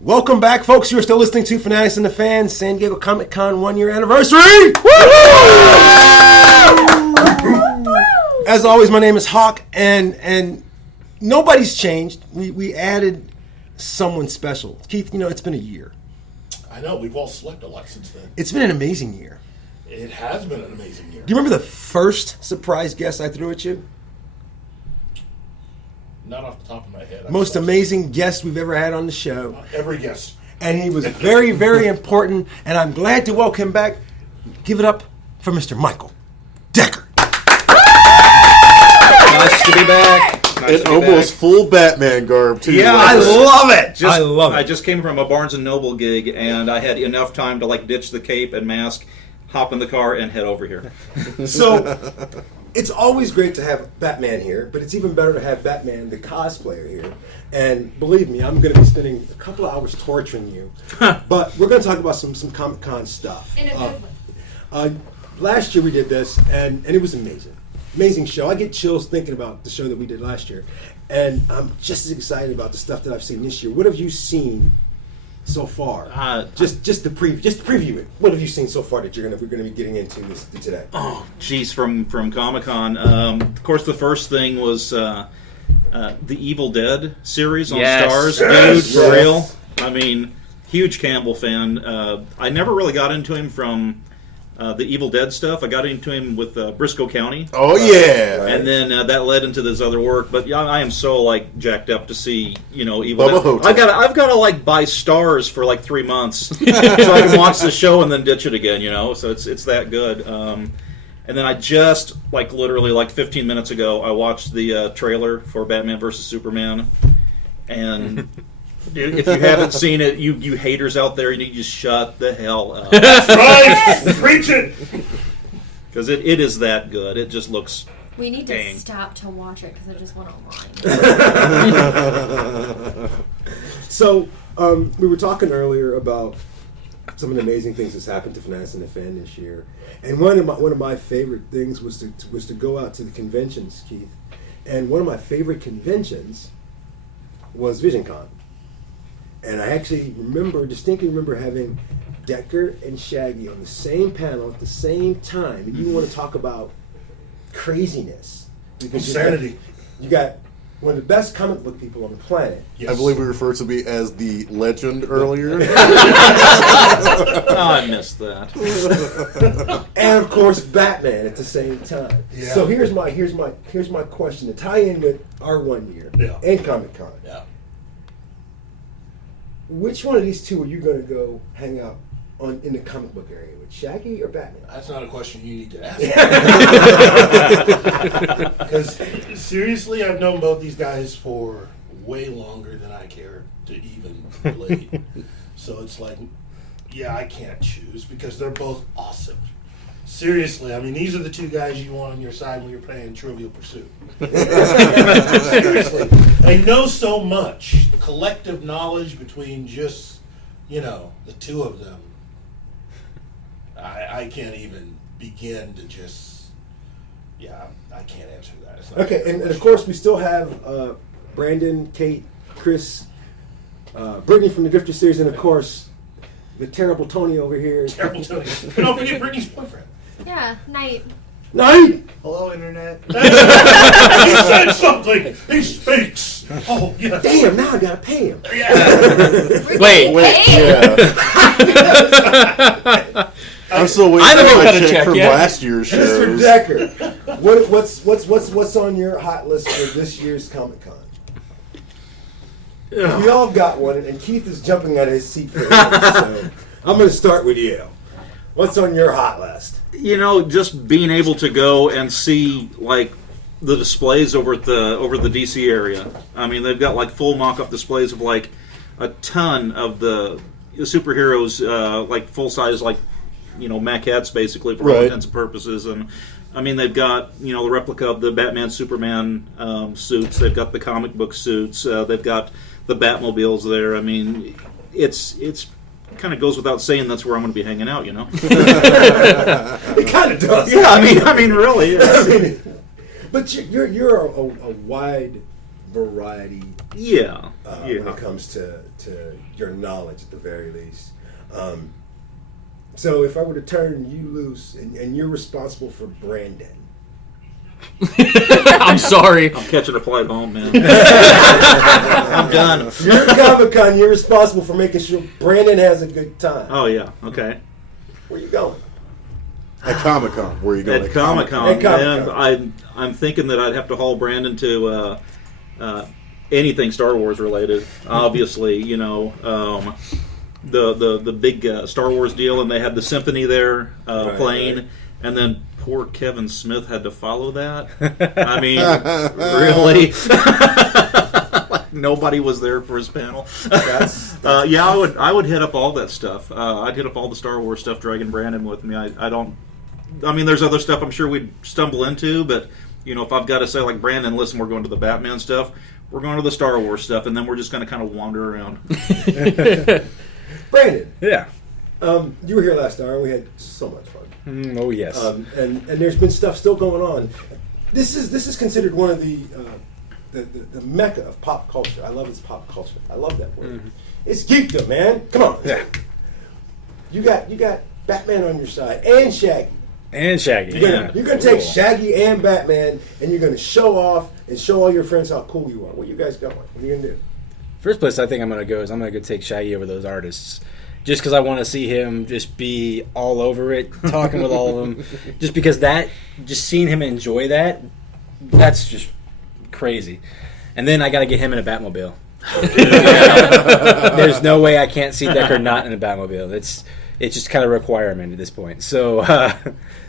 Welcome back, folks. You are still listening to Fanatics and the Fans, San Diego Comic-Con 1 year anniversary. As always, my name is Hawk, and nobody's changed. We added someone special. Keith, it's been a year. I know, we've all slept a lot since then. It's been an amazing year. It has been an amazing year. Do you remember the first surprise guest I threw at you? Not off the top of my head. Most amazing guest we've ever had on the show. Every guest. And he was very, very important, and I'm glad to welcome him back. Give it up for Mr. Michael Decker. Nice to be back. Nice to be almost back. Full Batman garb, too. Yeah, I love it. I love it. I just came from a Barnes & Noble gig, and I had enough time to ditch the cape and mask, hop in the car, and head over here. So, it's always great to have Batman here, but it's even better to have Batman, the cosplayer, here. And believe me, I'm going to be spending a couple of hours torturing you. But we're going to talk about some Comic-Con stuff. In a good way. Last year we did this, and it was amazing. Amazing show. I get chills thinking about the show that we did last year. And I'm just as excited about the stuff that I've seen this year. What have you seen so far? Just to preview it. What have you seen so far that we're going to be getting into today? Oh, geez, from Comic-Con. Of course, the first thing was the Evil Dead series on Stars. Dude, for real. I mean, huge Campbell fan. I never really got into him from the Evil Dead stuff. I got into him with Briscoe County. Oh, yeah. And then that led into this other work. But yeah, I am so jacked up to see Evil Dead. I've got to buy Stars for 3 months so I can watch the show and then ditch it again. So it's that good. And then I just literally 15 minutes ago I watched the trailer for Batman vs Superman, and dude, if you haven't seen it, you haters out there, you need to just shut the hell up. That's right! Preach it! Because it is that good. It just looks We need to dang. stop to watch it because it just went online. So, we were talking earlier about some of the amazing things that's happened to Fanatics and the Fan this year, and one of my favorite things was to go out to the conventions, Keith. And one of my favorite conventions was VisionCon, and I actually distinctly remember having Decker and Shaggy on the same panel at the same time. And you want to talk about craziness? Insanity. You got one of the best comic book people on the planet. Yes. I believe we referred to me as the legend earlier. I missed that. And of course Batman at the same time. Yeah. So here's my question to tie in with our 1 year and Comic-Con. Yeah. Which one of these two are you going to go hang out in the comic book area with, Shaggy or Batman? That's not a question you need to ask. Because seriously, I've known both these guys for way longer than I care to even relate. So it's I can't choose because they're both awesome. Seriously, I mean, these are the two guys you want on your side when you're playing Trivial Pursuit. Seriously. They know so much. The collective knowledge between just, the two of them. I can't even begin to just, I can't answer that. It's not Okay, and of course we still have Brandon, Kate, Chris, Brittany from the Drifter series, and of course the terrible Tony over here. Terrible Tony. And don't forget Brittany's boyfriend. Yeah, night. Night! Hello, Internet. He said something. He speaks. Oh, yes. Damn, now I gotta pay him. Yeah. Wait. Yeah. I'm still waiting I for haven't my got a check check from yet. last year's Mr. shows. Decker, what's on your hot list for this year's Comic-Con? We all got one, and Keith is jumping out of his seat for this, so I'm going to start with you. What's on your hot list? Just being able to go and see the displays over at the DC area. I mean, they've got full mock-up displays of a ton of the superheroes, full size maquettes basically for all intents and purposes. And I mean, they've got the replica of the Batman Superman suits. They've got the comic book suits. They've got the Batmobiles there. I mean, it's kind of goes without saying that's where I'm going to be hanging out. It kind of does. Yeah, I mean, really. But you're a wide variety. Yeah. When it comes to your knowledge, at the very least. So if I were to turn you loose, and you're responsible for Brandon. I'm sorry. I'm catching a flight home, man. I'm done. You're at Comic-Con, you're responsible for making sure Brandon has a good time. Oh, yeah. Okay. Where you going? At Comic-Con. Where you going? At Comic-Con. At Comic-Con. And I'm thinking that I'd have to haul Brandon to anything Star Wars related. Obviously, the big Star Wars deal, and they had the symphony there playing, right. And then poor Kevin Smith had to follow that. I mean, really? Like, nobody was there for his panel. Yeah, I would hit up all that stuff. I'd hit up all the Star Wars stuff, dragging Brandon with me. I mean, there's other stuff I'm sure we'd stumble into, but if I've got to say, like, Brandon, listen, we're going to the Batman stuff, we're going to the Star Wars stuff, and then we're just going to kind of wander around. Brandon. Yeah. You were here last hour, and we had so much fun. Oh yes. And there's been stuff still going on. This is considered one of the mecca of pop culture. I love its pop culture. I love that word. Mm-hmm. It's geekdom, man. Come on. Yeah. You got Batman on your side and Shaggy. You're gonna take Shaggy and Batman, and you're gonna show off and show all your friends how cool you are. Where you guys going? What are you gonna do? First place I think I'm gonna go is I'm gonna go take Shaggy over those artists. Just because I want to see him just be all over it, talking with all of them. Just because just seeing him enjoy that's just crazy. And then I got to get him in a Batmobile. There's no way I can't see Decker not in a Batmobile. It's just kind of a requirement at this point. So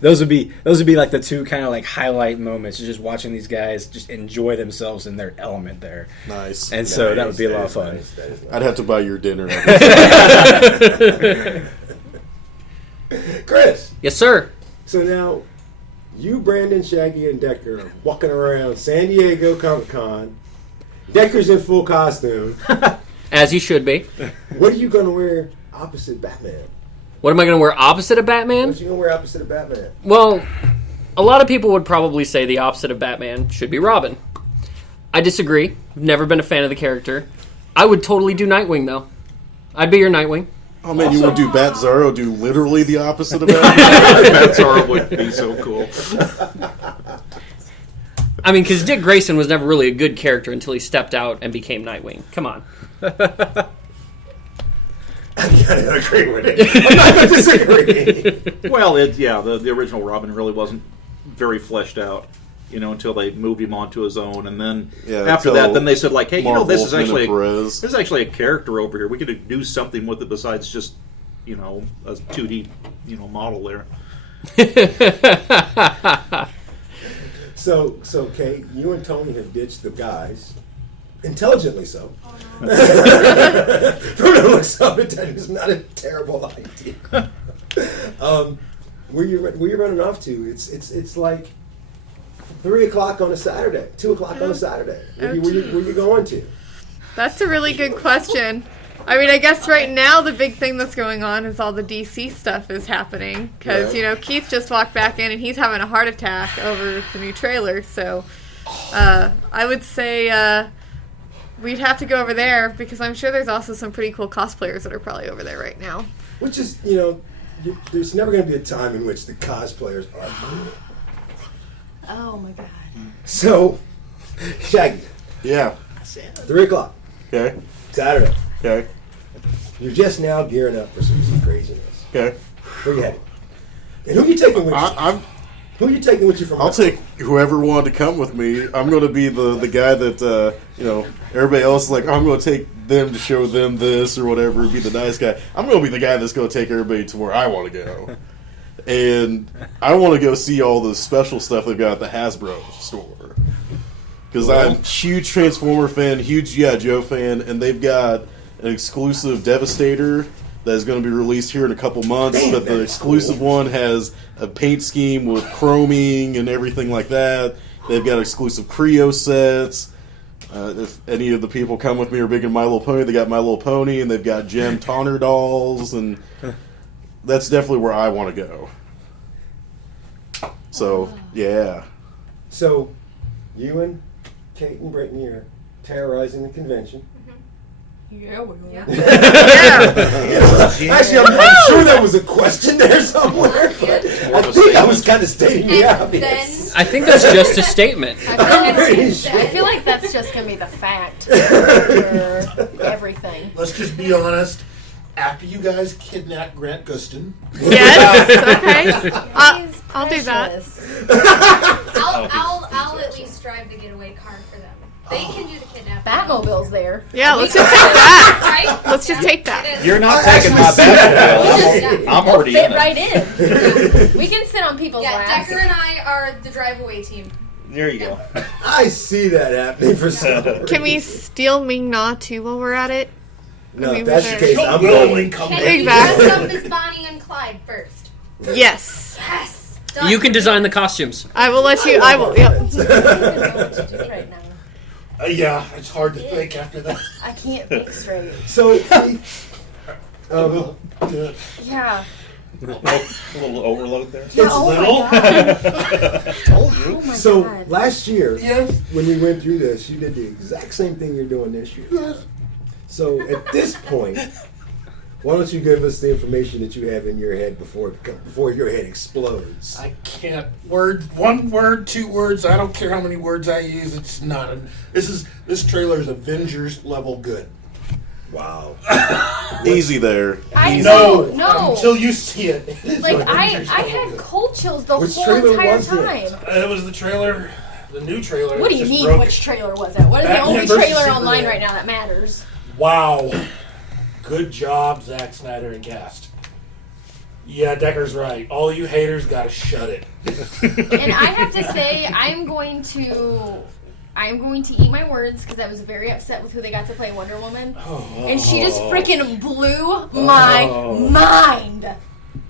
those would be like the two kind of like highlight moments. Just watching these guys just enjoy themselves in their element there. Nice. And so that would be a lot of fun. Nice. I'd have to buy your dinner. Chris. Yes, sir. So now, you, Brandon, Shaggy, and Decker are walking around San Diego Comic-Con. Decker's in full costume. As you should be. What are you going to wear opposite Batman? What am I going to wear opposite of Batman? What are you going to wear opposite of Batman? Well, a lot of people would probably say the opposite of Batman should be Robin. I disagree. Never been a fan of the character. I would totally do Nightwing, though. I'd be your Nightwing. Oh man, you would do Bat Zorro, do literally the opposite of that? Bat Zorro would be so cool. I mean, because Dick Grayson was never really a good character until he stepped out and became Nightwing. Come on. I gotta agree with it. I'm not going to disagree. Well, the original Robin really wasn't very fleshed out, until they moved him onto his own, and then after that, then they said, like, hey, this is actually a character over here. We could do something with it besides just, a 2D, model there. So, Kate, you and Tony have ditched the guys. Intelligently so. From the looks of it, that is not a terrible idea. Where you running off to? It's like 3 o'clock on a Saturday, 2 o'clock on a Saturday. Where you going to? That's a really good question. I mean, I guess right now the big thing that's going on is all the DC stuff is happening. Because, Keith just walked back in and he's having a heart attack over the new trailer. So I would say we'd have to go over there because I'm sure there's also some pretty cool cosplayers that are probably over there right now. Which is, there's never going to be a time in which the cosplayers are cool. Oh my god. So, Shaggy. Yeah. 3 o'clock. Okay. Saturday. Okay. You're just now gearing up for some craziness. Okay. Where you headed? And who you taking with you? Who are you taking with you from? I'll take whoever wanted to come with me. I'm going to be the guy that everybody else is like. I'm going to take them to show them this or whatever. Be the nice guy. I'm going to be the guy that's going to take everybody to where I want to go, and I want to go see all the special stuff they've got at the Hasbro store. Because I'm a huge Transformer fan, huge G.I. Joe fan, and they've got an exclusive Devastator that is going to be released here in a couple months. Damn, but the exclusive one has a paint scheme with chroming and everything like that. They've got exclusive Creo sets. If any of the people come with me are big in My Little Pony, they got My Little Pony, and they've got Gem Tonner dolls, and that's definitely where I want to go. So, yeah. So, you and Kate and Brittany are terrorizing the convention. Yeah, we will. Yeah. Actually, I'm sure there was a question there somewhere, but I think I was kind of stating the And obvious. I think that's just a statement. I'm pretty sure. I feel like that's just gonna be the fact for everything. Let's just be honest. After you guys kidnap Grant Gustin, Yes. Okay. I'll do that. Precious. I'll at least drive the getaway car for them. They can do the kidnapping. Batmobile's there. Yeah. Let's just take that. Right? Let's just take that. It is. You're not I taking my actually see Batmobile. I'm already Fit in it. right in. We can sit on people's Yeah, laps. Decker and I are the drive away team. There you go. I see that happening for some reason. Can we steal Ming Na too while we're at it? No, we if that's the were case, She'll I'm willingly going. come Can back. we Exactly. dress up as Bonnie and Clyde first? Yes. Yes. Done. You can design the costumes. I will let you. I will. Yep. Right now. Yeah, it's hard to think after that. I can't think straight. So, Yeah. A little overload there. it's Oh little. my god. Told you. Oh my so god. last year, Yeah. when we went through this, you did the exact same thing you're doing this year. So at this point, why don't you give us the information that you have in your head before your head explodes? I can't. One word, 2 words. I don't care how many words I use. It's not. This trailer is Avengers level good. Wow. Easy there. I Easy. know. No. Until you see it. It is Like Avengers I level had good. cold chills the Which whole trailer entire was time. it? It was the trailer, the new trailer. What do that you just mean? broke. Which trailer was it? What is the Batman only versus trailer online Superman. right now that matters? Wow. Good job, Zack Snyder and cast. Yeah, Decker's right. All you haters gotta shut it. And I have to say, I'm going to eat my words because I was very upset with who they got to play Wonder Woman, and she just freaking blew my mind.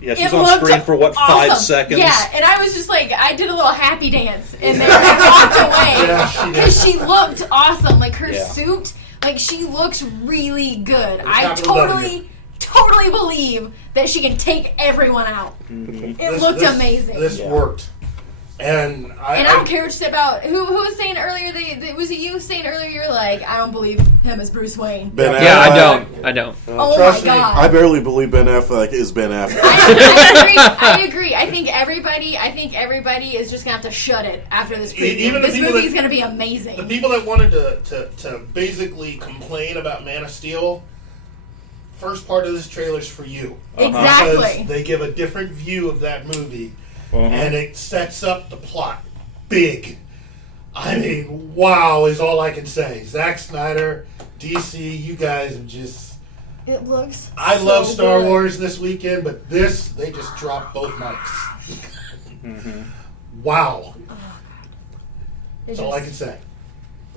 Yeah, she's It on looked screen for what, 5 awesome. seconds? Yeah, and I was just like, I did a little happy dance, and then I walked away Yeah, she did. because she looked awesome. Like her Yeah. suit, like she looks really good. I capital W. totally believe that she can take everyone out. It looked amazing. This worked. And And I don't care what you say about who was saying earlier. Was it you saying earlier? You're like, I don't believe him as Bruce Wayne. Ben Yeah, I Affleck. don't. Oh trust my me, god! I barely believe Ben Affleck is Ben Affleck. I agree. I think everybody is just gonna have to shut it after this preview. Even the This people movie is that- gonna be the amazing. people that wanted to basically complain about Man of Steel, first part of this trailer is for you. Exactly. Because they give a different view of that movie, Uh-huh. and it sets up the plot big. I mean, wow is all I can say. Zack Snyder, DC, you guys have just... It looks. I so love Star good. Wars this weekend, but this, they just dropped both mics. Wow. That's all I can say.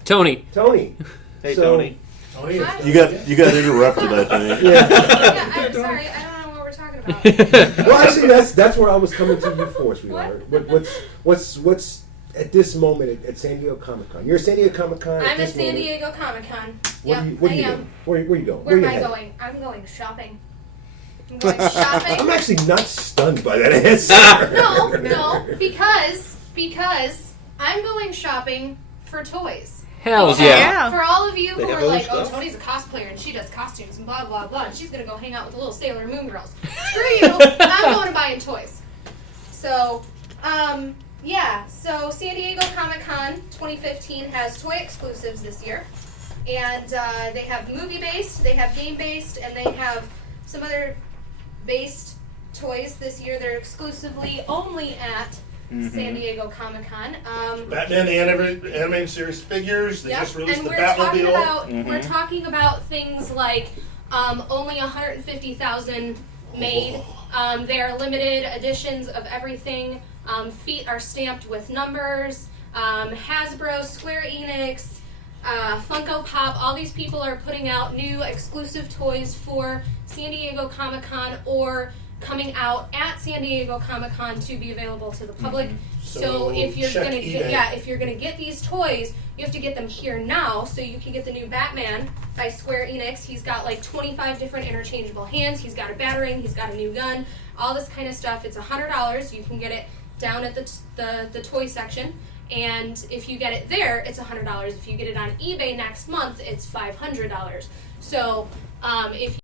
Tony. Tony. Hey, So- Tony. Tony, it's Hi. You got interrupted, I think. Yeah, I'm sorry. I don't know what we're talking about. Well, actually, that's where I was coming to you for, sweetheart. What's at this moment at San Diego Comic Con? You're at San Diego Comic Con. I'm at this San moment. Diego Comic Con. What Yep, are you I am. doing? Where are you going? Where am you I headed? going? I'm going shopping. I'm going shopping. I'm actually not stunned by that answer. No, because I'm going shopping for toys. Hells Okay? yeah. For all of you who They have are other like, stuff? oh, Tony's a cosplayer and she does costumes and blah blah blah, and she's gonna go hang out with the little Sailor Moon girls. Screw you! I'm going to buying toys. So, yeah. So San Diego Comic Con 2015 has toy exclusives this year, and they have movie based, they have game based, and they have some other based toys this year. They're exclusively only at San Diego Comic Con. Batman the animated series figures. They Yep, just released and the we're talking Batmobile. about we're talking about things like only 150,000 made. They are limited editions of everything. Feet are stamped with numbers. Hasbro, Square Enix, Funko Pop. All these people are putting out new exclusive toys for San Diego Comic Con or coming out at San Diego Comic Con to be available to the public. So So if you're check gonna eBay. if you're gonna get these toys, you have to get them here now so you can get the new Batman by Square Enix. He's got like 25 different interchangeable hands. He's got a batarang. He's got a new gun. All this kind of stuff. It's $100. You can get it down at the toy section. And if you get it there, it's $100. If you get it on eBay next month, it's $500. So if